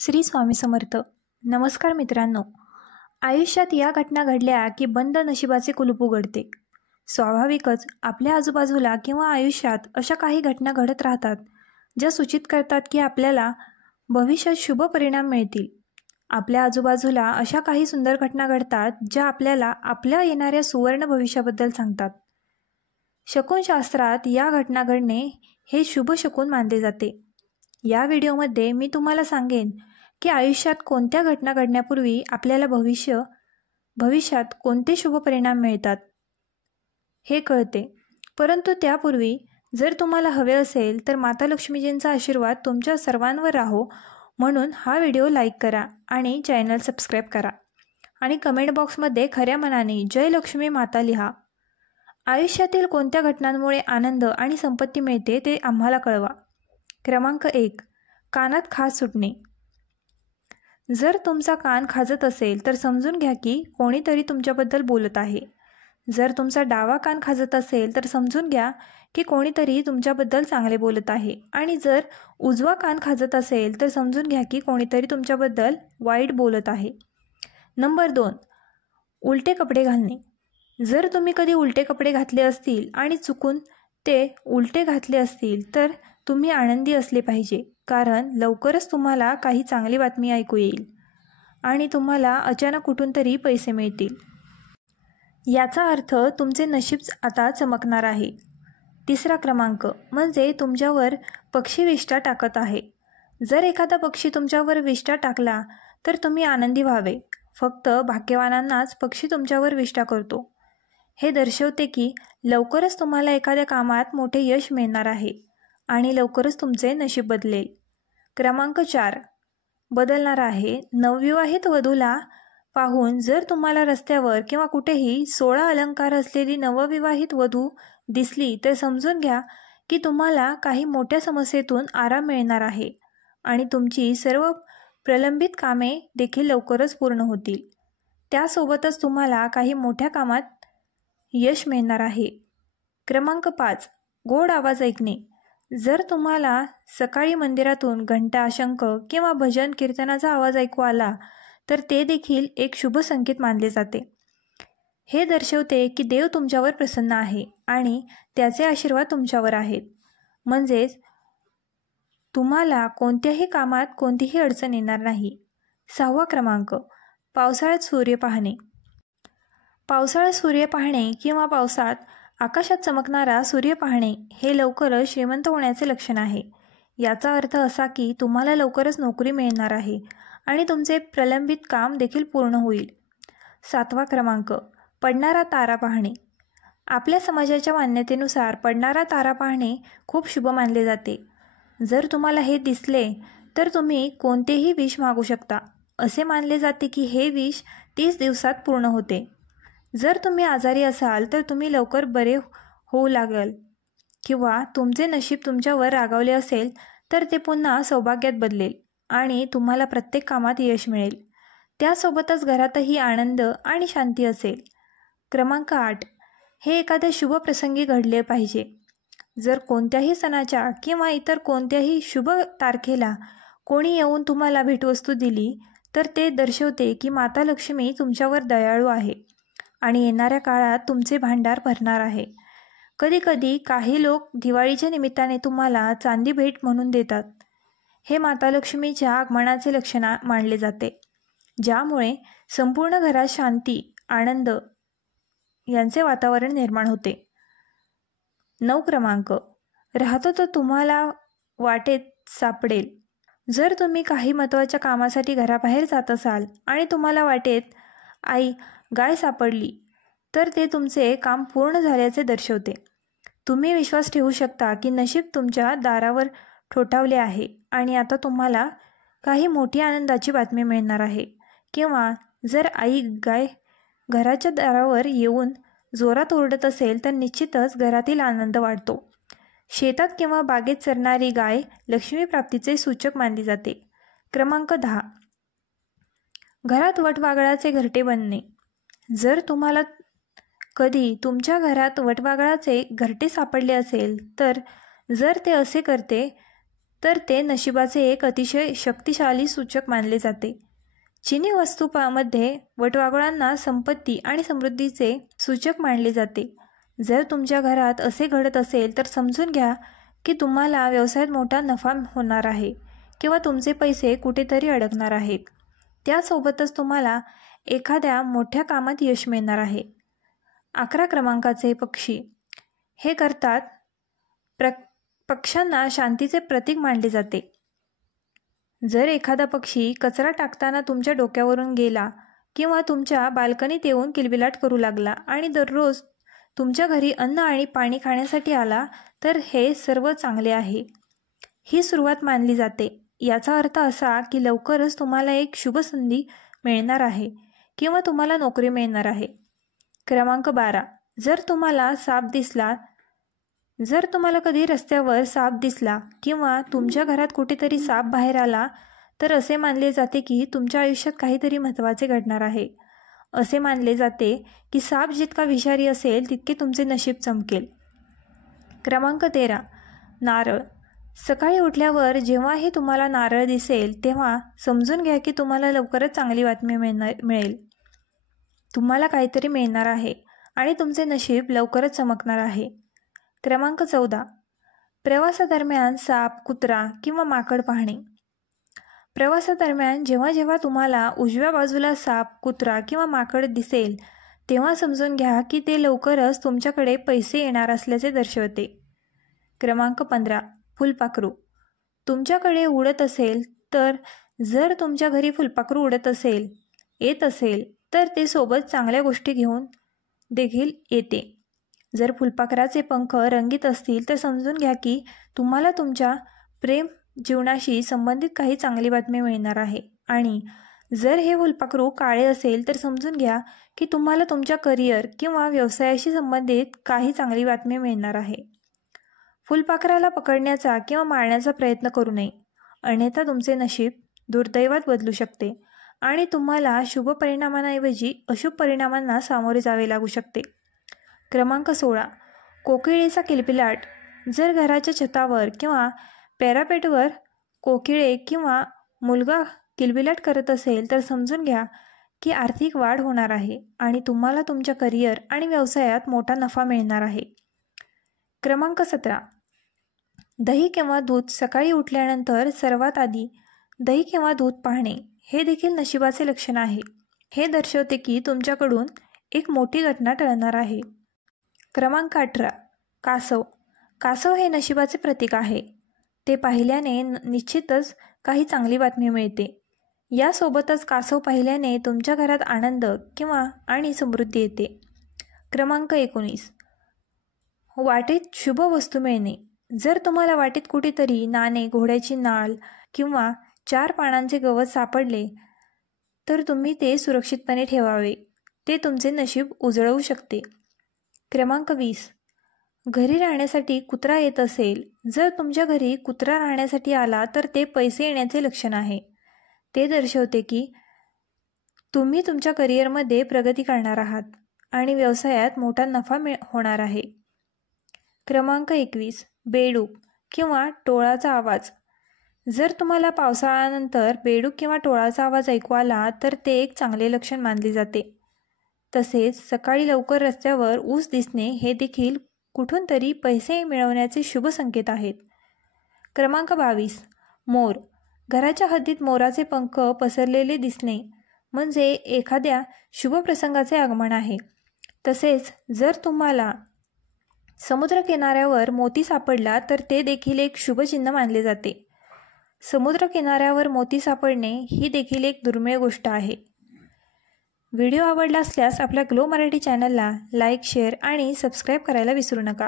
श्री स्वामी समर्थ. नमस्कार मित्रांनो. आयुष्यात या घटना घडल्या की बंद नशिबाचे कुलूप उघडते. स्वाभाविकच आपल्या आजूबाजूला किंवा आयुष्यात अशा काही घटना घडत राहतात ज्या सूचित करतात की आपल्याला भविष्यात शुभ परिणाम मिळतील. आपल्या आजूबाजूला अशा काही सुंदर घटना घडतात ज्या आपल्याला आपल्या येणाऱ्या सुवर्ण भविष्याबद्दल सांगतात. शकुनशास्त्रात या घटना घडणे हे शुभ शकुन मानले जाते. या व्हिडिओमध्ये मी तुम्हाला सांगेन की आयुष्यात कोणत्या घटना घडण्यापूर्वी आपल्याला भविष्यात कोणते शुभ परिणाम मिळतात हे कळते. परंतु त्यापूर्वी जर तुम्हाला हवे असेल तर माता लक्ष्मीजींचा आशीर्वाद तुमच्या सर्वांवर राहो म्हणून हा व्हिडिओ लाईक करा आणि चॅनल सबस्क्राईब करा आणि कमेंट बॉक्समध्ये खऱ्या मनाने जय लक्ष्मी माता लिहा. आयुष्यातील कोणत्या घटनांमुळे आनंद आणि संपत्ती मिळते ते आम्हाला कळवा. क्रमांक 1. कानात खाज सुटणे. जर तुमचा कान खाजत असेल तर समजून घ्या की कोणीतरी तुमच्याबद्दल बोलत आहे. जर तुमचा डावा कान खाजत असेल तर समजून घ्या की कोणीतरी तुमच्याबद्दल चांगले बोलत आहे. आणि जर उजवा कान खाजत असेल तर समजून घ्या की कोणीतरी तुमच्याबद्दल वाईट बोलत आहे. नंबर 2. उलटे कपडे घालणे. जर तुम्ही कधी उलटे कपडे घातले असतील आणि चुकून ते उलटे घातले असतील तर तुम्ही आनंदी असले पाहिजे, कारण लवकरच तुम्हाला काही चांगली बातमी ऐकू येईल आणि तुम्हाला अचानक कुठून तरी पैसे मिळतील. याचा अर्थ तुमचे नशीब आता चमकणार आहे. 3रा क्रमांक म्हणजे तुमच्यावर पक्षी विष्ठा टाकत आहे. जर एखादा पक्षी तुमच्यावर विष्ठा टाकला तर तुम्ही आनंदी व्हावे. फक्त भाग्यवानांनाच पक्षी तुमच्यावर विष्ठा करतो. हे दर्शवते की लवकरच तुम्हाला एखाद्या कामात मोठे यश मिळणार आहे आणि लवकरच तुमचे नशीब बदलेल. क्रमांक 4 बदलणार आहे. नवविवाहित वधूला पाहून जर तुम्हाला रस्त्यावर किंवा कुठेही 16 अलंकार असलेली नवविवाहित वधू दिसली तर समजून घ्या की तुम्हाला काही मोठ्या समस्येतून आराम मिळणार आहे आणि तुमची सर्व प्रलंबित कामे देखील लवकरच पूर्ण होतील. त्यासोबतच तुम्हाला काही मोठ्या कामात यश मिळणार आहे. क्रमांक 5 गोड आवाज ऐकणे. जर तुम्हाला सकाळी मंदिरातून घंटा, शंख किंवा भजन कीर्तनाचा आवाज ऐकू आला तर ते देखील एक शुभ संकेत मानले जाते. हे दर्शवते की देव तुमच्यावर प्रसन्न आहे आणि त्याचे आशीर्वाद तुमच्यावर आहेत. म्हणजेच तुम्हाला कोणत्याही कामात कोणतीही अडचण येणार नाही. 6वा क्रमांक पावसाळ्यात सूर्य पाहणे. पावसाळ्यात सूर्य पाहणे किंवा पावसात आकाशात चमकणारा सूर्य पाहणे हे लवकरच श्रीमंत होण्याचे लक्षण आहे. याचा अर्थ असा की तुम्हाला लवकरच नोकरी मिळणार आहे आणि तुमचे प्रलंबित काम देखील पूर्ण होईल. 7वा क्रमांक पडणारा तारा पाहणे. आपल्या समाजाच्या मान्यतेनुसार पडणारा तारा पाहणे खूप शुभ मानले जाते. जर तुम्हाला हे दिसले तर तुम्ही कोणतेही विश मागू शकता. असे मानले जाते की हे विश 30 दिवसात पूर्ण होते. जर तुम्ही आजारी असाल तर तुम्ही लवकर बरे होऊ लागाल किंवा तुमचे नशीब तुमच्यावर रागावले असेल तर ते पुन्हा सौभाग्यात बदलेल आणि तुम्हाला प्रत्येक कामात यश मिळेल. त्यासोबतच घरातही आनंद आणि शांती असेल. क्रमांक 8 हे एखाद्या शुभ प्रसंगी घडले पाहिजे. जर कोणत्याही सणाच्या किंवा इतर कोणत्याही शुभ तारखेला कोणी येऊन तुम्हाला भेटवस्तू दिली तर ते दर्शवते की माता लक्ष्मी तुमच्यावर दयाळू आहे आणि येणाऱ्या काळात तुमचे भांडार भरणार आहे. कधीकधी काही लोक दिवाळीच्या निमित्ताने तुम्हाला चांदी भेट म्हणून देतात. हे माता लक्ष्मीच्या आगमनाचे लक्षण मानले जाते, ज्यामुळे संपूर्ण घरात शांती, आनंद यांचे वातावरण निर्माण होते. 9 क्रमांक राहतो तो तुम्हाला वाटेत सापडेल. जर तुम्ही काही महत्त्वाच्या कामासाठी घराबाहेर जात असाल आणि तुम्हाला वाटेत आई गाय सापडली तर ते तुमचे काम पूर्ण झाल्याचे दर्शवते. तुम्ही विश्वास ठेवू शकता की नशीब तुमच्या दारावर ठोठावले आहे आणि आता तुम्हाला काही मोठी आनंदाची बातमी मिळणार आहे. किंवा जर आई गाय घराच्या दारावर येऊन जोरात ओरडत असेल तर निश्चितच घरातील आनंद वाढतो. शेतात किंवा बागेत चरणारी गाय लक्ष्मी प्राप्तीचे सूचक मानली जाते. क्रमांक 10 घरात वटवाघळाचे घरटे बनणे. जर तुम्हाला कधी तुमच्या घरात वटवाघळाचे घरटे सापडले असेल तर जर ते असे करते तर ते नशिबाचे एक अतिशय शक्तिशाली सूचक मानले जाते. चिनी वास्तूमध्ये वटवाघळांना संपत्ती आणि समृद्धीचे सूचक मानले जाते. जर तुमच्या घरात असे घडत असेल तर समजून घ्या की तुम्हाला व्यवसायात मोठा नफा होणार आहे किंवा तुमचे पैसे कुठेतरी अडकणार आहेत. त्यासोबतच तुम्हाला एखाद्या मोठ्या कामात यश मिळणार आहे. 11 क्रमांकाचे पक्षी हे करतात. पक्ष्यांना शांतीचे प्रतीक मानले जाते. जर एखादा पक्षी कचरा टाकताना तुमच्या डोक्यावरून गेला किंवा तुमच्या बाल्कनीत येऊन किलबिलाट करू लागला आणि दररोज तुमच्या घरी अन्न आणि पाणी खाण्यासाठी आला तर हे सर्व चांगले आहे. ही सुरुवात मानली जाते. याचा अर्थ असा की लवकरच तुम्हाला एक शुभ संधी मिळणार आहे किंवा तुम्हाला नोकरी मिळणार आहे. क्रमांक 12. जर तुम्हाला कधी रस्त्यावर साप दिसला किंवा तुमच्या घरात कुठेतरी साप बाहेर आला तर असे मानले जाते की तुमच्या आयुष्यात काहीतरी महत्त्वाचे घडणार आहे. असे मानले जाते की साप जितका विषारी असेल तितके तुमचे नशीब चमकेल. क्रमांक 13. नारळ. सकाळी उठल्यावर जेव्हाही तुम्हाला नारळ दिसेल तेव्हा समजून घ्या की तुम्हाला लवकरच चांगली बातमी मिळेल. तुम्हाला काहीतरी मिळणार आहे आणि तुमचे नशीब लवकरच चमकणार आहे. क्रमांक 14. प्रवासादरम्यान साप, कुत्रा किंवा माकड पाहणे. प्रवासादरम्यान जेव्हा तुम्हाला उजव्या बाजूला साप, कुत्रा किंवा माकड दिसेल तेव्हा समजून घ्या की ते लवकरच तुमच्याकडे पैसे येणार असल्याचे दर्शवते. क्रमांक 15. फुलपाखरू. तुमच्याकडे उडत असेल तर जर तुमच्या घरी फुलपाखरू येत असेल तर ते सोबत चांगल्या गोष्टी घेऊन देखील येते. जर फुलपाखराचे पंख रंगीत असतील तर समजून घ्या की तुम्हाला तुमच्या प्रेम जीवनाशी संबंधित काही चांगली बातमी मिळणार आहे. आणि जर हे फुलपाखरू काळे असेल तर समजून घ्या की तुम्हाला तुमच्या करिअर किंवा व्यवसायाशी संबंधित काही चांगली बातमी मिळणार आहे. फुलपाखराला पकडण्याचा किंवा मारण्याचा प्रयत्न करू नये, अन्यथा तुमचे नशीब दुर्दैवात बदलू शकते आणि तुम्हाला शुभ परिणामांऐवजी अशुभ परिणामांना सामोरे जावे लागू शकते. क्रमांक 16. कोकिळेचा किलबिलाट. जर घराच्या छतावर किंवा पॅरापेटवर कोकिळे किंवा मुलगा किलबिलाट करत असेल तर समजून घ्या की आर्थिक वाढ होणार आहे आणि तुम्हाला तुमच्या करिअर आणि व्यवसायात मोठा नफा मिळणार आहे. क्रमांक 17. दही किंवा दूध. सकाळी उठल्यानंतर सर्वात आधी दही किंवा दूध पाहणे हे देखील नशिबाचे लक्षण आहे. हे दर्शवते की तुमच्याकडून एक मोठी घटना टळणार आहे. क्रमांक 18. कासव. कासव हे नशिबाचे प्रतीक आहे. ते पाहिल्याने निश्चितच काही चांगली बातमी मिळते. यासोबतच कासव पाहिल्याने तुमच्या घरात आनंद आणि समृद्धी येते. क्रमांक 19. वाटेत शुभ वस्तू मिळणे. जर तुम्हाला वाटेत कुठेतरी नाणे, घोड्याची नाल किंवा 4 पानांचे गवत सापडले तर तुम्ही ते सुरक्षितपणे ठेवावे. ते तुमचे नशीब उजळवू शकते. क्रमांक 20. घरी राहण्यासाठी कुत्रा येत असेल. जर तुमच्या घरी कुत्रा राहण्यासाठी आला तर ते पैसे येण्याचे लक्षण आहे. ते दर्शवते की तुम्ही तुमच्या करिअरमध्ये प्रगती करणार आहात आणि व्यवसायात मोठा नफा होणार आहे. क्रमांक 21. बेडूक किंवा टोळाचा आवाज. जर तुम्हाला पावसाळ्यानंतर बेडूक किंवा टोळाचा आवाज ऐकू आला तर ते एक चांगले लक्षण मानले जाते. तसेच सकाळी लवकर रस्त्यावर ऊस दिसणे हे देखील कुठून तरी पैसे मिळवण्याचे शुभ संकेत आहेत. क्रमांक 22. मोर. घराच्या हद्दीत मोराचे पंख पसरलेले दिसणे म्हणजे एखाद्या शुभ प्रसंगाचे आगमन आहे. तसेच जर तुम्हाला समुद्रकिनाऱ्यावर मोती सापडला तर ते देखील एक शुभ चिन्ह मानले जाते. समुद्रकिनाऱ्यावर मोती सापडणे ही देखील एक दुर्मिळ गोष्ट आहे. व्हिडिओ आवडला असल्यास आपल्या ग्लो मराठी चॅनलला लाईक, शेअर आणि सबस्क्राईब करायला विसरू नका.